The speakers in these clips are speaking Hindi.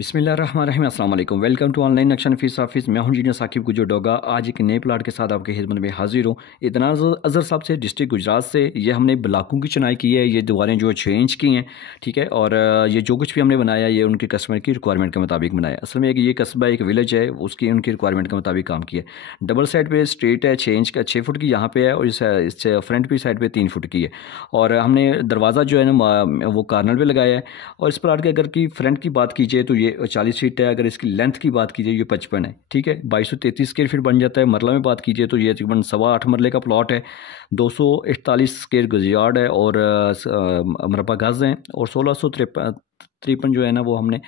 बिस्मिल्लाहिर्रहमानिर्रहीम अस्सलाम वालेकुम। वेलकम टू ऑनलाइन नक्शा नफीस ऑफिस। मैं हूं इंजीनियर साकिब गुजर डोगा। आज एक नए प्लाट के साथ आपके खिदमत में हाजिर हूं। इतना अजहर साहब से, डिस्ट्रिक्ट गुजरात से। ये हमने ब्लॉकों की चुनाई की है। ये दीवारें जो है 6 इंच की हैं, ठीक है। और ये जो कुछ भी हमने बनाया ये उनके कस्टमर की रिक्वायरमेंट के मुताबिक बनाया। असल में ये कस्बा एक विलेज है, उसकी उनकी रिक्वायरमेंट के मुताबिक काम किया। डबल साइड पे स्ट्रेट है, 6 इंच का, 6 फुट की यहाँ पे है, और इस फ्रंट की साइड पे 3 फुट की है। और हमने दरवाज़ा जो है ना वो कार्नर पे लगाया है। और इस प्लाट के अगर की फ्रंट की बात कीजिए तो ये 40 फीट है। अगर इसकी लेंथ की बात कीजिए ये 55 है, ठीक है। 2233 स्क्वायर फीट बन जाता है। मरला में बात कीजिए तो ये तकरीबन 8.25 मरले का प्लॉट है। 241 स्क्वायर गज यार्ड है, और मरबा गज हैं, और 1653 जो है ना वो हमने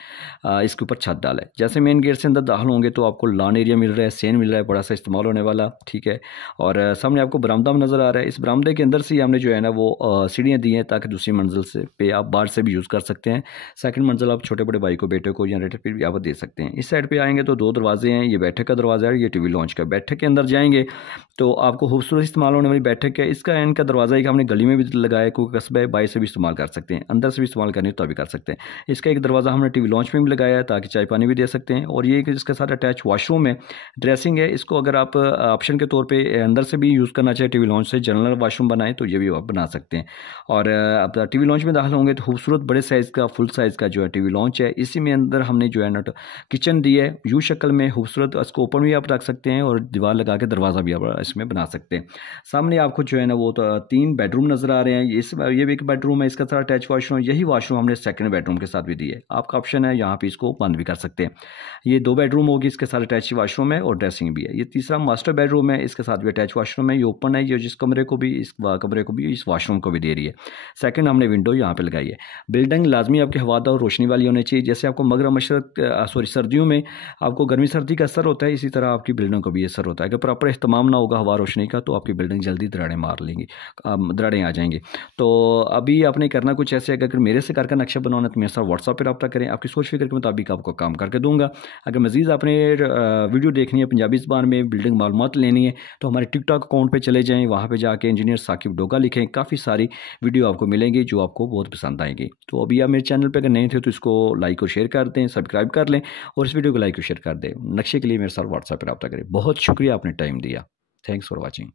इसके ऊपर छत डाला है। जैसे मेन गेट से अंदर दाखिल होंगे तो आपको लॉन एरिया मिल रहा है, सेन मिल रहा है, बड़ा सा इस्तेमाल होने वाला, ठीक है। और सामने आपको बरामदा नज़र आ रहा है। इस बरामदे के अंदर से हमने जो है ना वो सीढ़ियाँ दी हैं ताकि दूसरी मंजिल से पे आप बाहर से भी यूज़ कर सकते हैं। सेकंड मंजिल आप छोटे बड़े भाई को, बेटे को या रेटर पर भी आप दे सकते हैं। इस साइड पर आएंगे तो 2 दरवाजे हैं। ये बैठक का दरवाज़ा है, ये टीवी लॉन्च का। बैठक के अंदर जाएंगे तो आपको खूबसूरत इस्तेमाल होने वाली बैठक है। इसका एंड का दरवाज़ा एक हमने गली में भी लगाया है, क्योंकि कस्बा है, बाहर से भी इस्तेमाल कर सकते हैं, अंदर से भी इस्तेमाल करनी हो तो भी कर सकते हैं। इसका एक दरवाज़ा हमने टीवी लॉन्च में भी लगाया है ताकि चाय पानी भी दे सकते हैं। और ये एक इसके साथ अटैच वॉशरूम है, ड्रेसिंग है। इसको अगर आप ऑप्शन के तौर पे अंदर से भी यूज़ करना चाहे, टीवी लॉन्च से जनरल वॉशरूम बनाए तो ये भी आप बना सकते हैं। और आप टीवी लॉन्च में दाखिल होंगे तो खूबसूरत बड़े साइज़ का, फुल साइज़ का जो है टीवी लॉन्च है। इसी में अंदर हमने जो है ना किचन दी है यू शक्ल में, खूबसूरत। इसको ओपन भी आप रख सकते हैं और दीवार लगा के दरवाज़ा भी आप इसमें बना सकते हैं। सामने आपको जो है ना वो तो 3 बेडरूम नज़र आ रहे हैं। ये भी एक बेडरूम है, इसका साथ अटैच वॉशरूम। यही वॉशरूम हमने सेकंड बेडरूम के साथ भी दी है। आपका ऑप्शन है, यहाँ पे इसको बंद भी कर सकते हैं। ये 2 बेडरूम होगी, इसके साथ अटैच वॉशरूम है और ड्रेसिंग भी है। ये तीसरा मास्टर बेडरूम है, इसके साथ भी अटैच वॉशरूम है। ये ओपन है, ये जिस कमरे को भी, इस कमरे को भी, इस वॉशरूम को भी दे रही है। सेकंड हमने विंडो यहाँ पे लगाई है। बिल्डिंग लाजमी आपके हवादार और रोशनी वाली होनी चाहिए। जैसे आपको मगरब मशरक सर्दियों में आपको गर्मी सर्दी का असर होता है, इसी तरह आपकी बिल्डिंग को भी असर होता है। अगर प्रॉपर इस्तेमाल ना होगा हवा रोशनी का तो आपकी बिल्डिंग जल्दी दरारें मार लेंगी, दरारें आ जाएंगी। तो अभी आपने करना कुछ ऐसे, अगर मेरे से करके नक्शा बनवाना तो मेरे साथ व्हाट्सएप पर रब्ता करें। आपकी सोच फिक्र के मुताबिक आपको काम करके दूंगा। अगर मज़ीद आपने वीडियो देखनी है पंजाबी ज़बान में, बिल्डिंग मालूमात लेनी है, तो हमारे टिकटॉक अकाउंट पे चले जाएं। वहाँ पे जाके इंजीनियर साकिब डोगा लिखें, काफ़ी सारी वीडियो आपको मिलेंगी जो आपको बहुत पसंद आएंगी। तो अभी आप मेरे चैनल पे अगर नए थे तो इसको लाइक और शेयर कर दें, सब्सक्राइब कर लें, और इस वीडियो को लाइक और शेयर कर दें। नक्शे के लिए मेरे साथ व्हाट्सएप पर रब्ता करें। बहुत शुक्रिया, आपने टाइम दिया। Thanks for watching.